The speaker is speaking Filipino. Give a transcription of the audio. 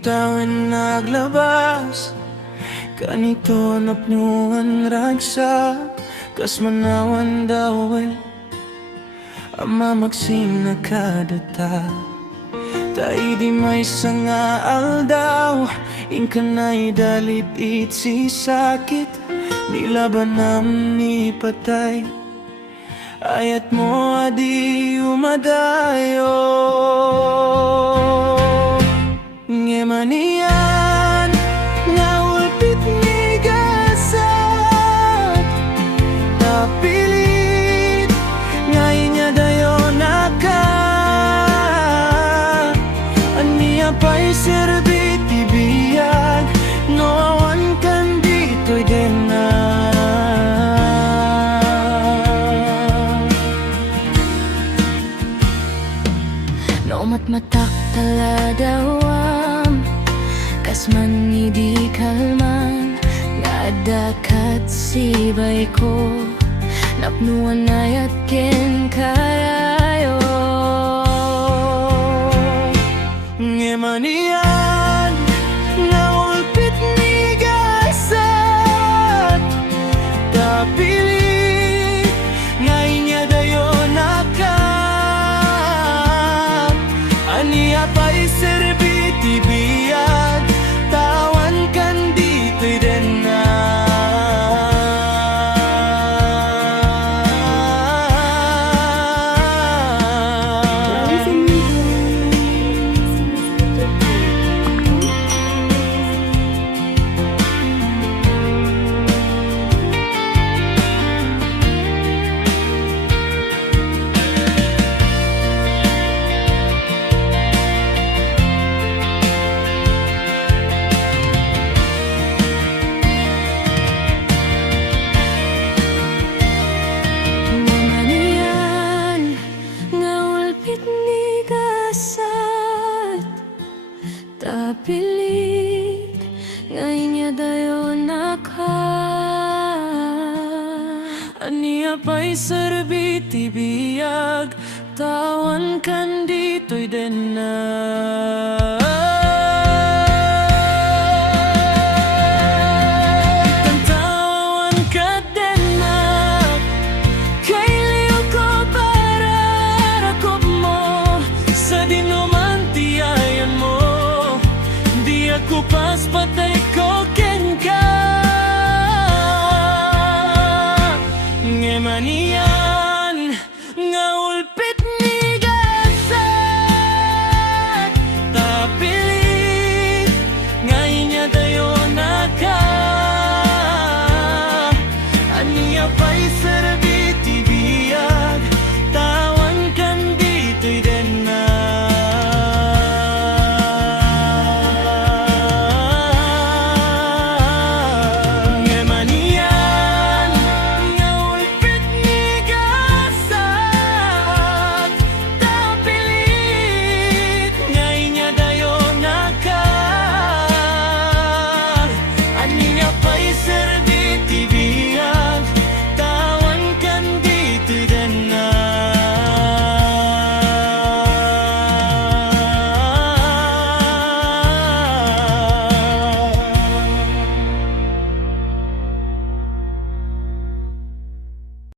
Bitawan naglabas kanito napnuan ragsak kas manawan dawel ama magsing nakadata tay di may sanga aldaw ingkanay dalipit si sakit nilaban nam ni patay ayat mo adi umadayo ngemanian nga ulpit ni gasat tapilit ngay nya dayo naka aniya pa'y serbit ibiyag no awan kan dito'y dena no matmatak taladawam kas man di kalman nga dakat sibay ko napnuan ayat ken kayo ngemanian nga ulpit ni gasat tapili ngay nya dayo nakap aniya pa'y serbit ibiyag tawan kan dito'y dena tapilit ngay nya dayo naka aniya pa'y serbit ibiyag tawan kan dito'y dena tantawan ka dena kay liw ko para rakop mo sa dinuman tiyayan mo di ako pas patay ko ken ka ngemanian nga ulpit